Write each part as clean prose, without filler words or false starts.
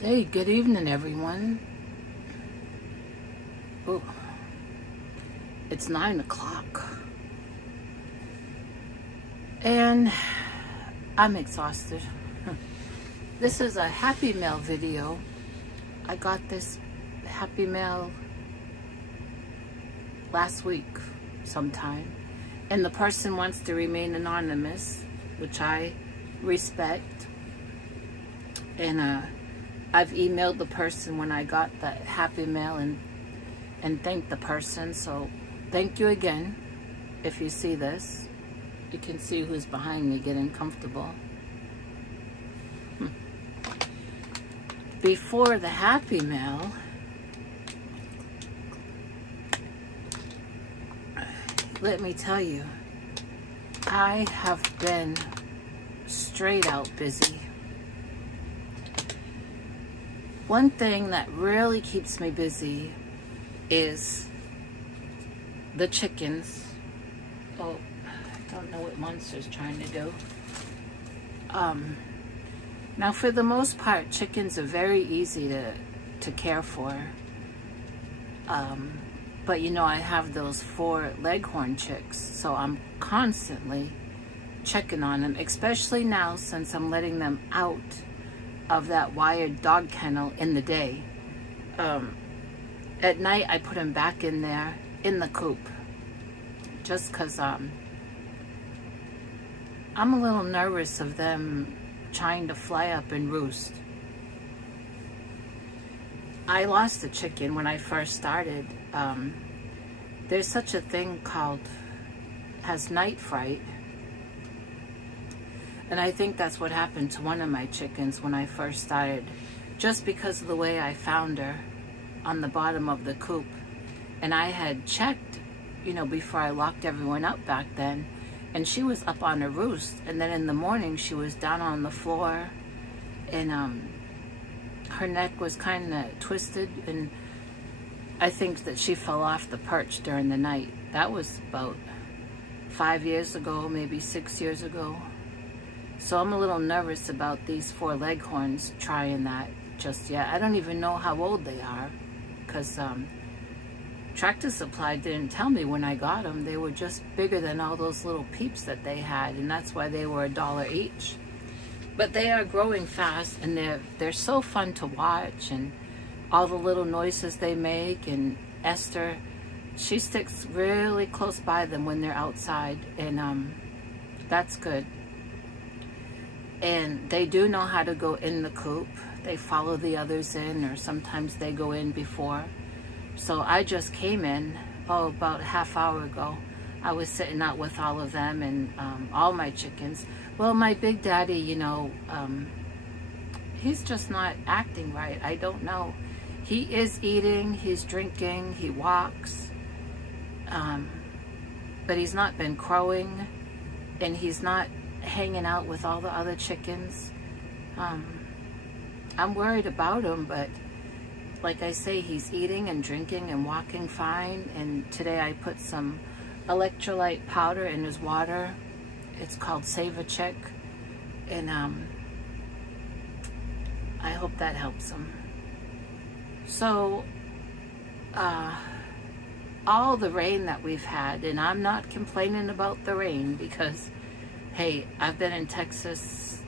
Hey, good evening, everyone. Ooh, it's 9 o'clock. And I'm exhausted. This is a Happy Mail video. I got this Happy Mail last week sometime. And the person wants to remain anonymous, which I respect. And I've emailed the person when I got the Happy Mail and thanked the person. So thank you again. If you see this, you can see who's behind me getting comfortable. Before the Happy Mail, let me tell you, I have been straight out busy. One thing that really keeps me busy is the chickens. Oh, I don't know what Monster's trying to do. Now, for the most part, chickens are very easy to care for. But you know, I have those 4 leghorn chicks, so I'm constantly checking on them, especially now since I'm letting them out of that wired dog kennel in the day. At night, I put them back in there in the coop, just because I'm a little nervous of them trying to fly up and roost. I lost a chicken when I first started. There's such a thing called, has night fright. And I think that's what happened to one of my chickens when I first started, just because of the way I found her on the bottom of the coop. And I had checked, you know, before I locked everyone up back then, and she was up on a roost. And then in the morning, she was down on the floor, and her neck was kind of twisted, and I think that she fell off the perch during the night. That was about 5 years ago, maybe 6 years ago. So I'm a little nervous about these 4 leghorns trying that just yet. I don't even know how old they are, because Tractor Supply didn't tell me when I got them. They were just bigger than all those little peeps that they had, and that's why they were $1 each. But they are growing fast, and they're so fun to watch, and all the little noises they make. And Esther, she sticks really close by them when they're outside, and that's good. And they do know how to go in the coop. They follow the others in, or sometimes they go in before. So I just came in, about a half hour ago. I was sitting out with all of them and all my chickens. Well, my big daddy, you know, he's just not acting right. I don't know. He is eating, he's drinking, he walks. But he's not been crowing, and he's not hanging out with all the other chickens. I'm worried about him, but like I say, he's eating and drinking and walking fine. And today I put some electrolyte powder in his water. It's called Save a Chick, and I hope that helps him. So all the rain that we've had, and I'm not complaining about the rain, because hey, I've been in Texas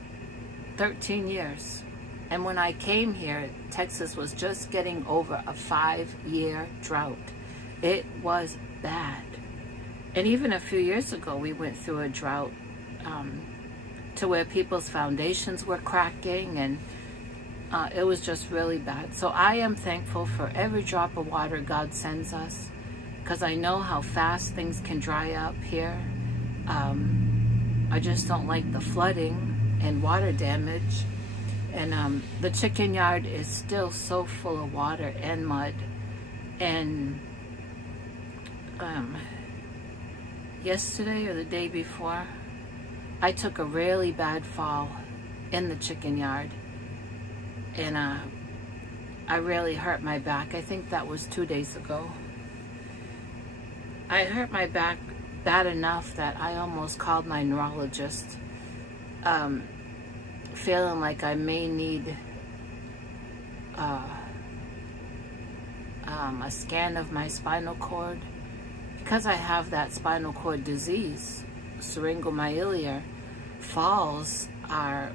13 years. And when I came here, Texas was just getting over a 5-year drought. It was bad. And even a few years ago, we went through a drought to where people's foundations were cracking, and it was just really bad. So I am thankful for every drop of water God sends us, because I know how fast things can dry up here. I just don't like the flooding and water damage. And the chicken yard is still so full of water and mud. And yesterday or the day before, I took a really bad fall in the chicken yard. And I really hurt my back. I think that was 2 days ago. I hurt my back bad enough that I almost called my neurologist. feeling like I may need a scan of my spinal cord. Because I have that spinal cord disease, syringomyelia, falls are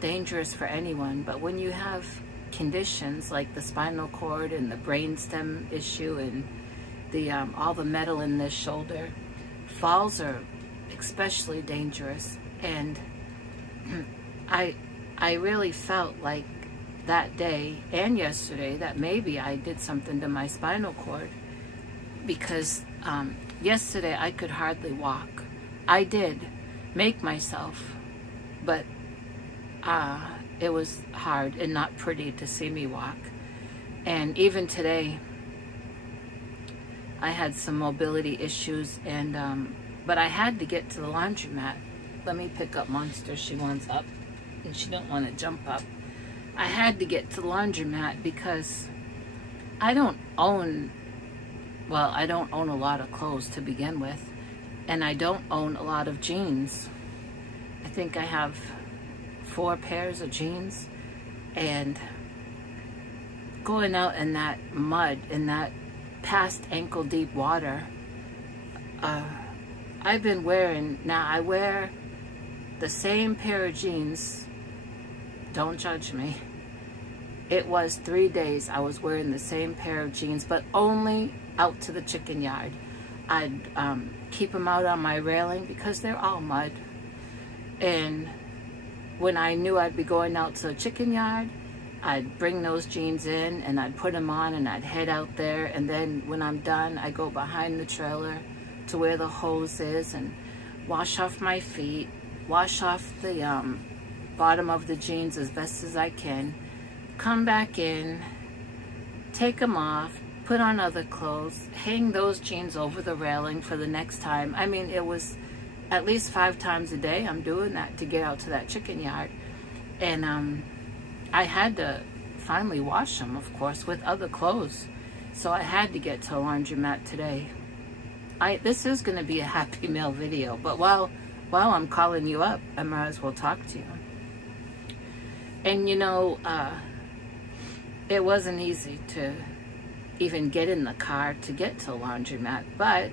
dangerous for anyone, but when you have conditions like the spinal cord and the brainstem issue and the all the metal in this shoulder, falls are especially dangerous. And I really felt like that day and yesterday that maybe I did something to my spinal cord, because yesterday I could hardly walk. I did make myself, but it was hard and not pretty to see me walk. And even today I had some mobility issues, and but I had to get to the laundromat. Let me pick up Monster. She wants up and she don't want to jump up. I had to get to the laundromat because I don't own a lot of clothes to begin with, and I don't own a lot of jeans. I think I have 4 pairs of jeans, and going out in that mud, in that past ankle deep water, I've been wearing, now I wear the same pair of jeans. Don't judge me. It was 3 days I was wearing the same pair of jeans, but only out to the chicken yard. I'd keep them out on my railing because they're all mud. And when I knew I'd be going out to the chicken yard, I'd bring those jeans in and I'd put them on and I'd head out there. And then when I'm done, I go behind the trailer to where the hose is and wash off my feet, wash off the bottom of the jeans as best as I can, come back in, take them off, put on other clothes, hang those jeans over the railing for the next time. I mean, it was at least 5 times a day I'm doing that to get out to that chicken yard. And I had to finally wash them, of course, with other clothes. So I had to get to a laundromat today. This is going to be a Happy Meal video, but while I'm calling you up, I might as well talk to you. And you know, it wasn't easy to even get in the car to get to a laundromat, but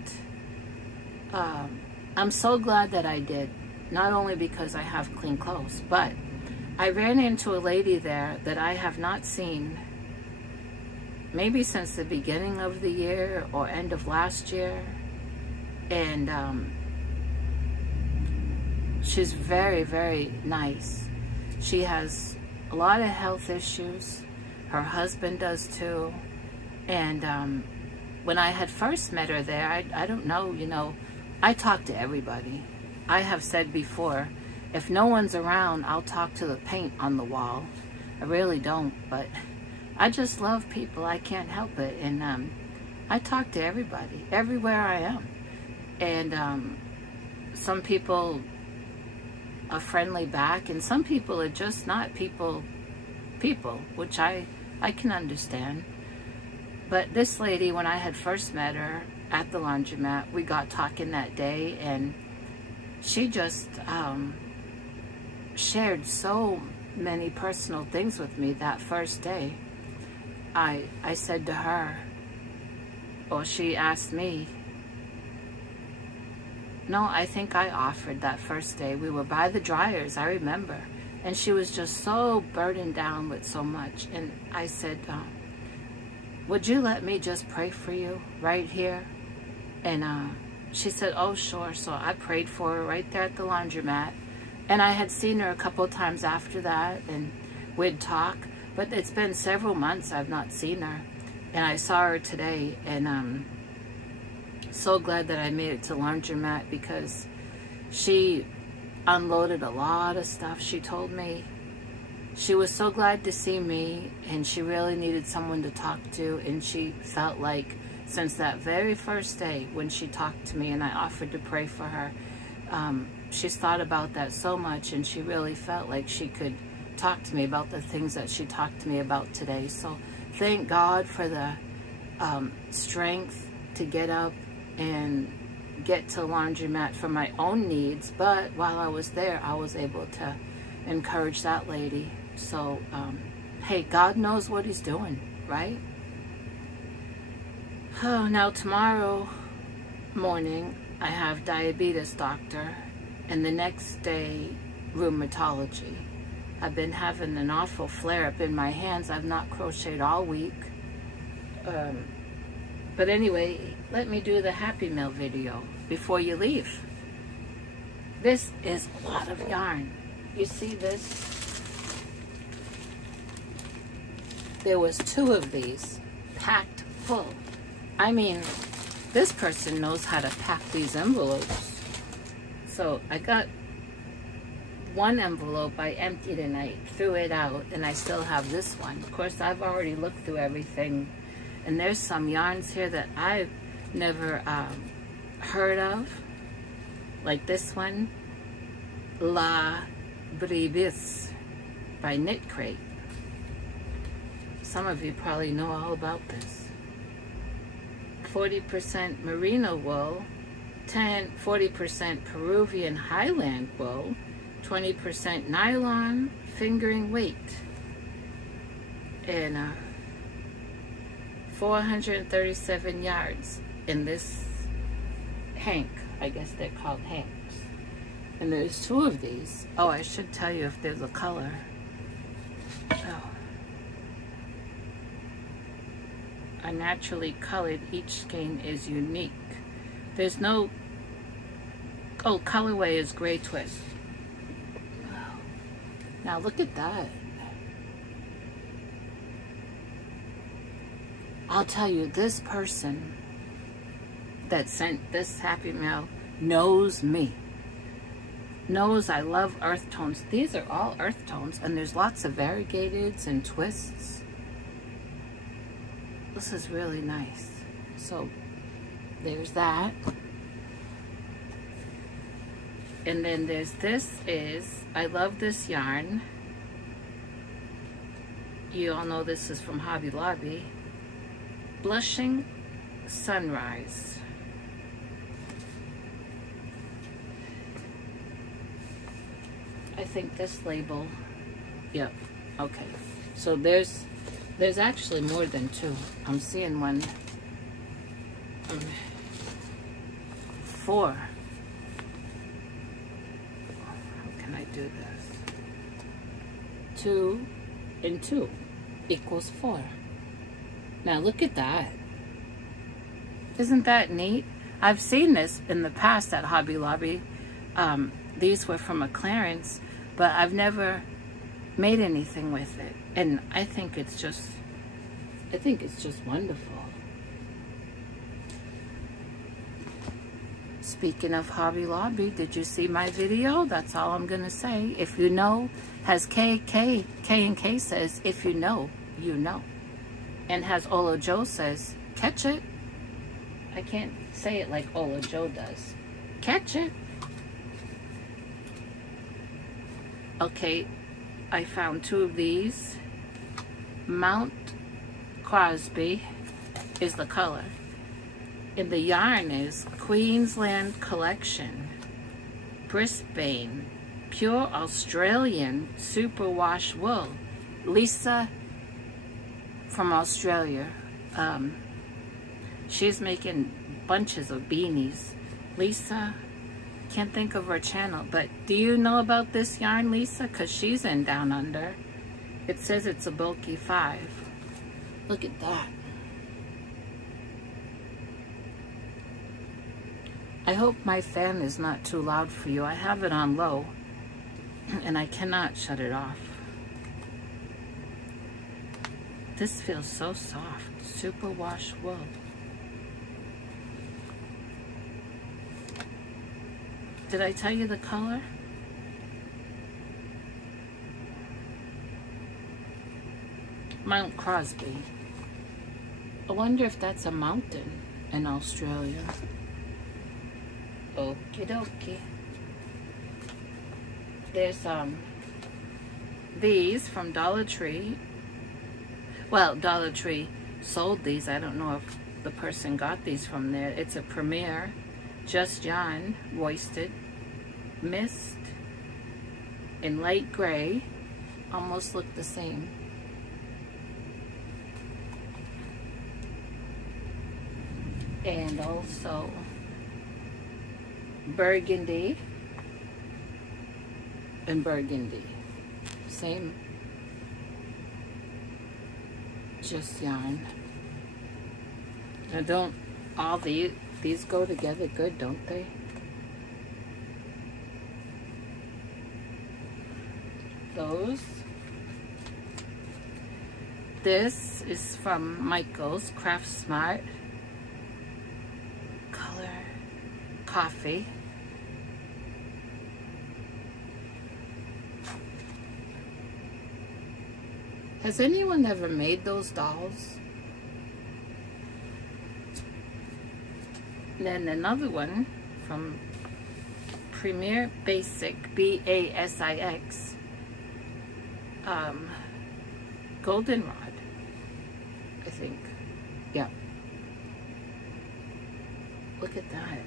I'm so glad that I did. Not only because I have clean clothes, but I ran into a lady there that I have not seen maybe since the beginning of the year or end of last year. And she's very, very nice. She has a lot of health issues. Her husband does too. And when I had first met her there, I don't know, you know, I talk to everybody. I have said before, if no one's around, I'll talk to the paint on the wall. I really don't, but I just love people. I can't help it. And I talk to everybody, everywhere I am. And some people are friendly back, and some people are just not people, which I can understand. But this lady, when I had first met her at the laundromat, we got talking that day, and she just shared so many personal things with me that first day. I said to her, or she asked me, no, I think I offered that first day. We were by the dryers, I remember. And she was just so burdened down with so much. And I said, would you let me just pray for you right here? And she said, oh, sure. So I prayed for her right there at the laundromat. And I had seen her a couple of times after that, and we'd talk. But it's been several months I've not seen her. And I saw her today, and so glad that I made it to laundromat, because she unloaded a lot of stuff. She told me she was so glad to see me, and she really needed someone to talk to. And she felt like since that very first day when she talked to me and I offered to pray for her, she's thought about that so much, and she really felt like she could talk to me about the things that she talked to me about today. So thank God for the strength to get up and get to laundromat for my own needs. But while I was there, I was able to encourage that lady. So Hey, God knows what he's doing, right? Oh, now tomorrow morning I have diabetes doctor, and the next day rheumatology. I've been having an awful flare-up in my hands. I've not crocheted all week. But anyway, let me do the Happy Mail video before you leave. This is a lot of yarn. You see this? There was 2 of these packed full. I mean, this person knows how to pack these envelopes. So I got 1 envelope I emptied and I threw it out, and I still have this one. Of course, I've already looked through everything, and there's some yarns here that I've never heard of, like this one, La Bribis by Knit Crate. Some of you probably know all about this. 40% merino wool, 40% Peruvian highland wool, 20% nylon, fingering weight, and 437 yards in this hank. I guess they're called hanks. And there's 2 of these. Oh, I should tell you if there's a color. Oh. Are naturally colored. Each skein is unique. There's no... Oh, colorway is gray twist. Wow. Now look at that. I'll tell you, this person that sent this Happy Mail knows me. Knows I love earth tones. These are all earth tones, and there's lots of variegateds and twists. This is really nice. So there's that. And then there's I love this yarn. You all know this is from Hobby Lobby. Blushing Sunrise. I think this label, yep, okay. So there's actually more than 2. I'm seeing one, 4. How can I do this? 2 and 2 equals 4. Now look at that. Isn't that neat? I've seen this in the past at Hobby Lobby. These were from a clearance, but I've never made anything with it. And I think it's just wonderful. Speaking of Hobby Lobby, did you see my video? That's all I'm gonna say. If you know, has K and K says, if you know, you know. And has Ola Joe says, catch it. I can't say it like Ola Joe does. Catch it. Okay, I found 2 of these. Mount Crosby is the color. And the yarn is Queensland Collection. Brisbane. Pure Australian Superwash Wool. Lisa from Australia. She's making bunches of beanies. Lisa, can't think of her channel, but do you know about this yarn, Lisa? Because she's in Down Under. It says it's a bulky 5. Look at that. I hope my fan is not too loud for you. I have it on low, and I cannot shut it off. This feels so soft. Superwash wool. Did I tell you the color? Mount Crosby. I wonder if that's a mountain in Australia. Okie dokie. There's these from Dollar Tree. Well, Dollar Tree sold these. I don't know if the person got these from there. It's a Premier Just Yarn Worsted Mist in light gray. Almost look the same. and also burgundy and burgundy. Same, just yarn. Now don't all these go together good, don't they? Those. This is from Michael's Craft Smart. Color coffee. Has anyone ever made those dolls? And then another one from Premier Basic, BASIX, Goldenrod, I think. Yeah. Look at that.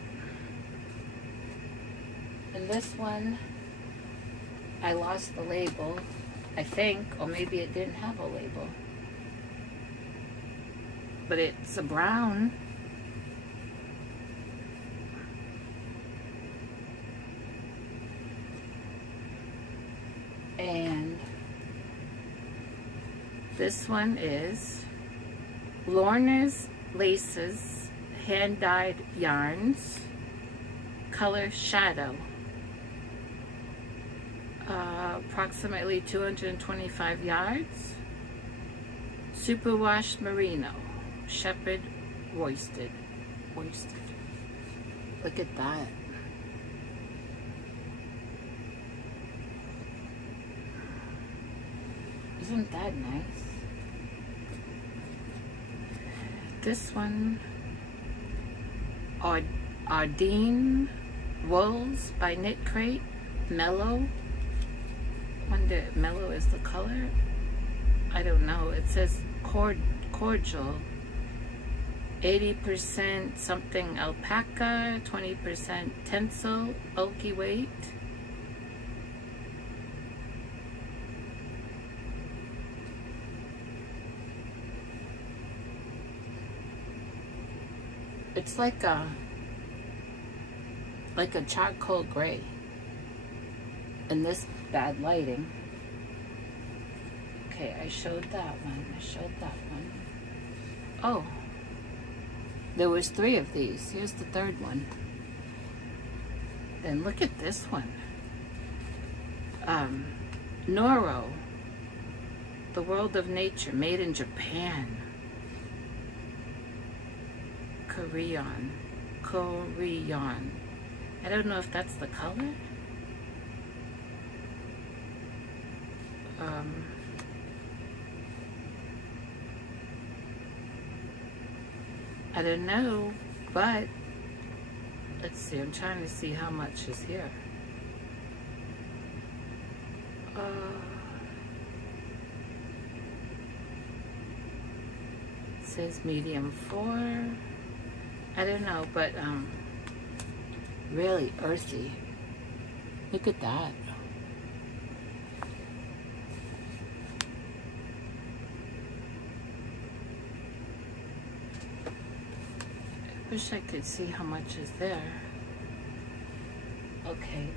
And this one, I lost the label, I think, or maybe it didn't have a label. But it's a brown. And this one is Lorna's Laces hand-dyed yarns, color Shadow. Approximately 225 yards. Superwash Merino, Shepherd worsted. Look at that. Isn't that nice? This one, Ardeen Wools by Knit Crate, Mellow. Wonder if mellow is the color? I don't know. It says cordial. 80% something alpaca, 20% tencel, oaky weight. It's like a charcoal gray. And this bad lighting. Okay, I showed that one. Oh, there was 3 of these. Here's the 3rd one. Then look at this one. Noro, The World of Nature, made in Japan. Korean. I don't know if that's the color. I don't know, but let's see. I'm trying to see how much is here. It says medium 4. I don't know, but really earthy. Look at that. Wish I could see how much is there. Okay,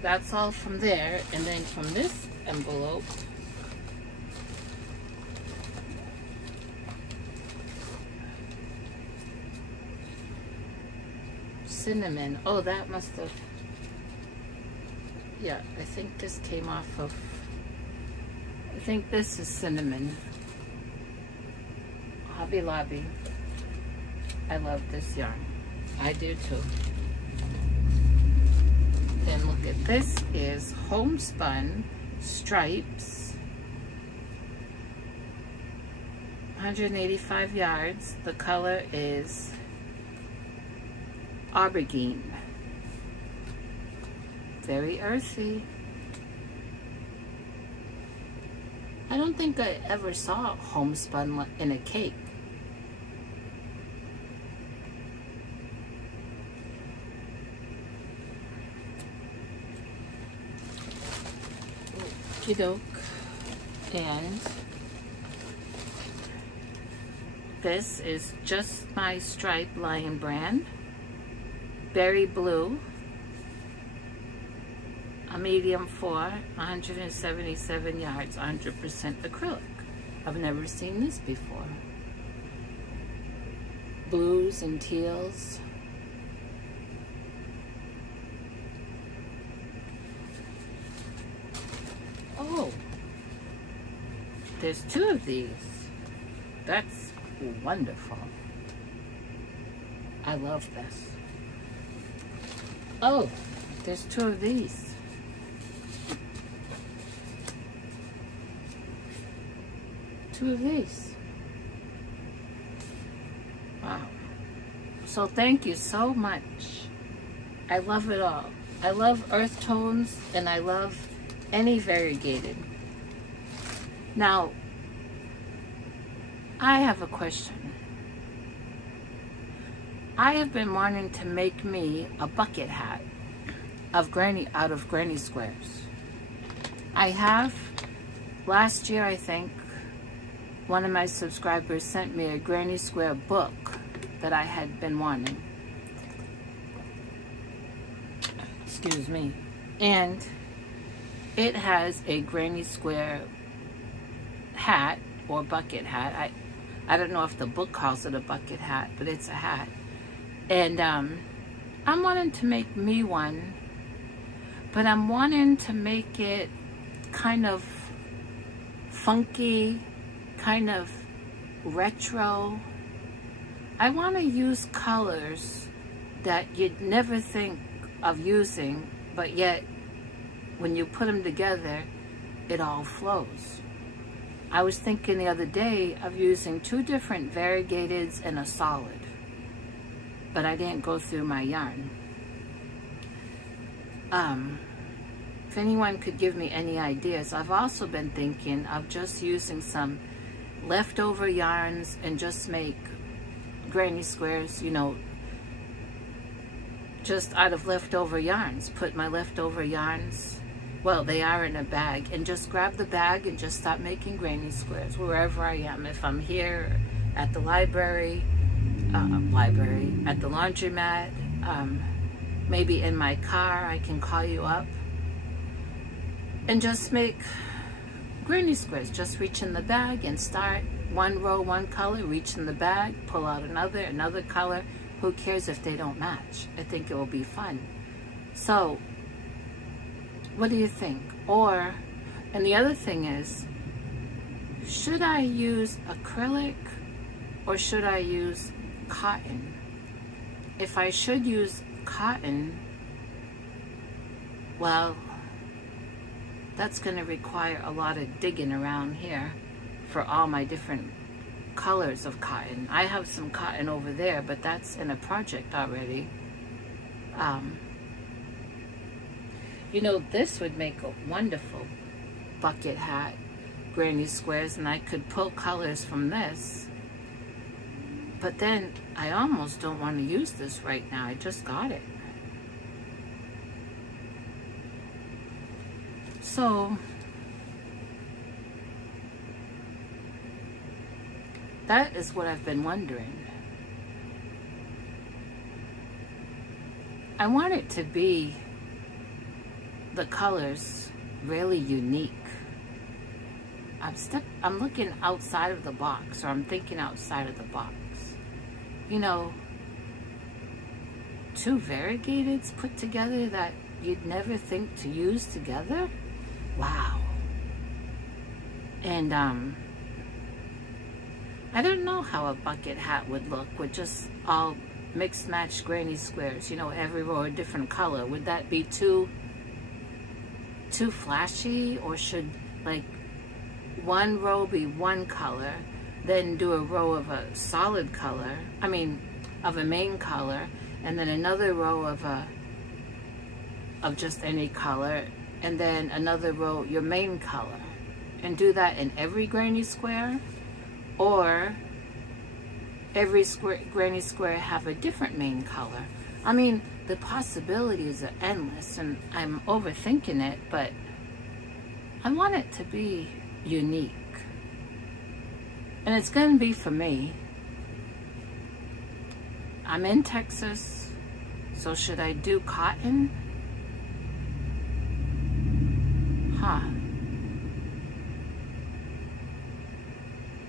that's all from there. And then from this envelope, cinnamon. Oh, that must have, yeah, I think this came off of, I think this is cinnamon. Hobby Lobby. I love this yarn. I do too. Then look at this, is homespun stripes. 185 yards. The color is aubergine. Very earthy. I don't think I ever saw homespun in a cake. Okey-doke. And This is Just My Stripe Lion Brand, Berry Blue, a medium 4, 177 yards, 100% acrylic. I've never seen this before. Blues and teals. Oh, there's 2 of these. That's wonderful. I love this. Oh, there's 2 of these. Two of these. Wow. So thank you so much. I love it all. I love earth tones and I love any variegated. Now, I have a question. I have been wanting to make me a bucket hat out of granny squares. I have, last year I think, one of my subscribers sent me a granny square book that I had been wanting. Excuse me. And it has a granny square hat or bucket hat. I don't know if the book calls it a bucket hat, but it's a hat. And I'm wanting to make me one, but I'm wanting to make it kind of funky, kind of retro. I want to use colors that you'd never think of using, but yet when you put them together, it all flows. I was thinking the other day of using 2 different variegateds and a solid, but I didn't go through my yarn. If anyone could give me any ideas, I've also been thinking of just using some leftover yarns and just make granny squares, you know, just out of leftover yarns. Put my leftover yarns, well, they are in a bag, and just grab the bag and just start making granny squares wherever I am. If I'm here at the library, at the laundromat, maybe in my car, I can call you up and just make granny squares. Just reach in the bag and start 1 row, 1 color, reach in the bag, pull out another color. Who cares if they don't match? I think it will be fun. So, what do you think? Or, and the other thing is, should I use acrylic or should I use cotton? If I should use cotton, well, that's going to require a lot of digging around here for all my different colors of cotton. I have some cotton over there, but that's in a project already. You know, this would make a wonderful bucket hat, granny squares, and I could pull colors from this. But then I almost don't want to use this right now. I just got it. So that is what I've been wondering. I want it to be the colors really unique. I'm looking outside of the box, or I'm thinking outside of the box. You know, 2 variegateds put together that you'd never think to use together. Wow. And I don't know how a bucket hat would look with just all mixed match granny squares, you know, every row a different color. Would that be too flashy, or should like 1 row be 1 color, then do a row of a solid color, of a main color, and then another row of just any color, and then another row your main color, and do that in every granny square? Or every granny square have a different main color? I mean, the possibilities are endless, and I'm overthinking it, but I want it to be unique. And it's going to be for me. I'm in Texas, so should I do cotton? Huh.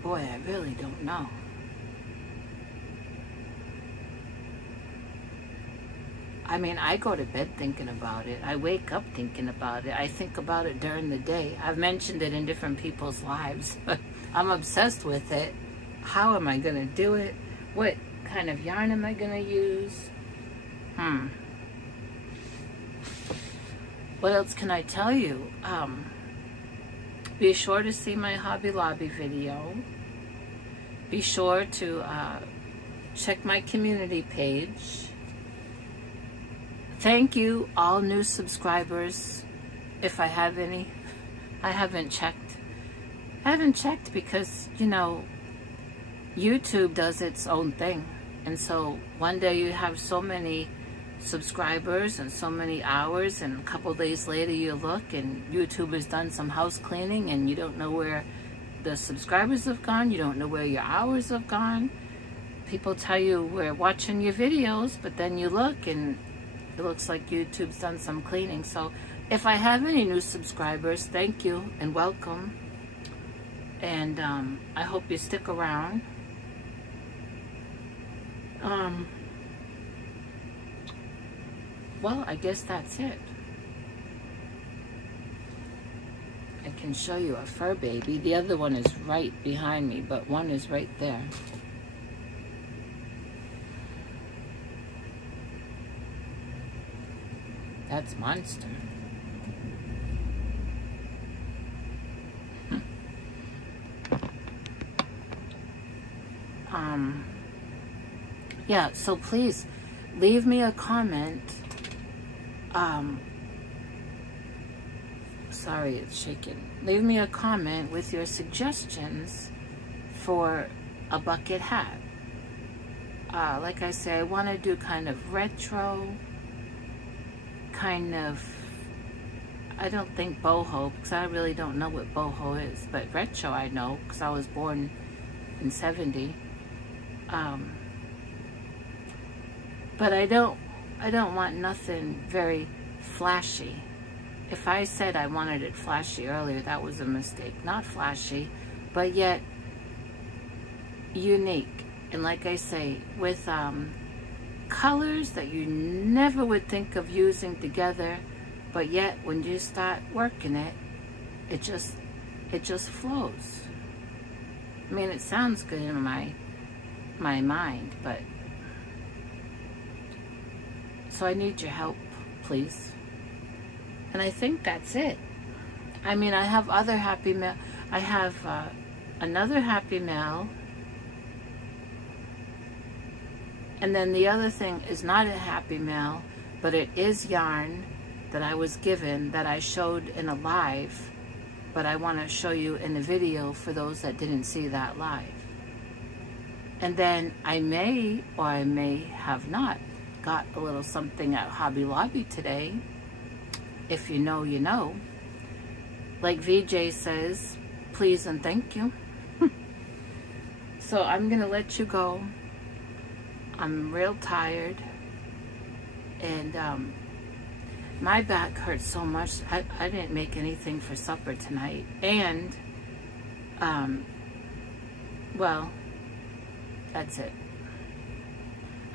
Boy, I really don't know. I mean, I go to bed thinking about it. I wake up thinking about it. I think about it during the day. I've mentioned it in different people's lives, but I'm obsessed with it. How am I going to do it? What kind of yarn am I going to use? What else can I tell you? Be sure to see my Hobby Lobby video. Be sure to check my community page. Thank you, all new subscribers, if I have any. I haven't checked. I haven't checked because, you know, YouTube does its own thing. And so one day you have so many subscribers and so many hours, and a couple days later you look and YouTube has done some house cleaning and you don't know where the subscribers have gone. You don't know where your hours have gone. People tell you we're watching your videos, but then you look and it looks like YouTube's done some cleaning. So if I have any new subscribers, thank you and welcome. And I hope you stick around. Well, I guess that's it. I can show you a fur baby. The other one is right behind me, but one is right there. That's Monster. Yeah, so please leave me a comment. Sorry, it's shaking. Leave me a comment with your suggestions for a bucket hat. Like I say, I want to do kind of retro, kind of, I don't think boho, because I really don't know what boho is, but retro I know, because I was born in 70. But I don't want nothing very flashy. If I said I wanted it flashy earlier, that was a mistake. Not flashy, but yet unique. And like I say, with colors that you never would think of using together, but yet when you start working it, it just flows. I mean, it sounds good in my mind, but so I need your help, please. And I think that's it. I mean, I have other happy mail. I have another happy mail. And then the other thing is not a happy mail, but it is yarn that I was given that I showed in a live, but I want to show you in a video for those that didn't see that live. And then I may or I may have not got a little something at Hobby Lobby today. If you know, you know. Like VJ says, please and thank you. So I'm gonna let you go. I'm real tired, and my back hurts so much. I didn't make anything for supper tonight, and well, that's it.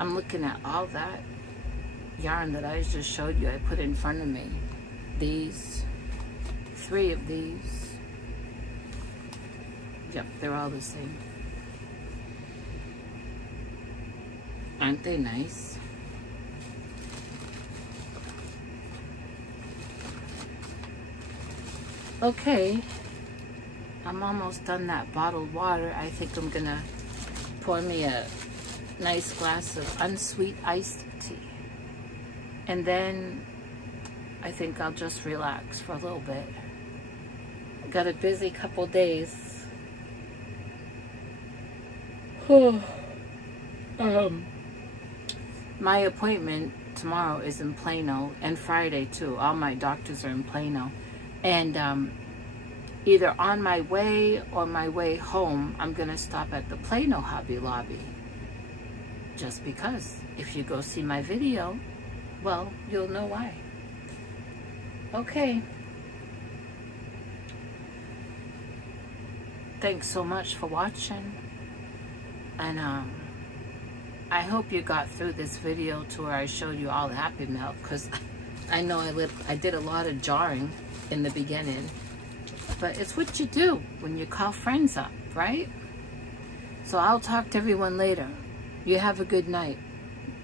I'm looking at all that yarn that I just showed you. I put in front of me. These, 3 of these. Yep, they're all the same. Aren't they nice? Okay, I'm almost done that bottled water. I think I'm gonna pour me a nice glass of unsweet iced tea. And then I think I'll just relax for a little bit. I've got a busy couple days. My appointment tomorrow is in Plano, and Friday too. All my doctors are in Plano. And either on my way or my way home, I'm gonna stop at the Plano Hobby Lobby. just because. If you go see my video, well, you'll know why. Okay. Thanks so much for watching. And I hope you got through this video to where I showed you all the happy milk, because I know I did a lot of jarring in the beginning. But it's what you do when you call friends up, right? So I'll talk to everyone later. You have a good night.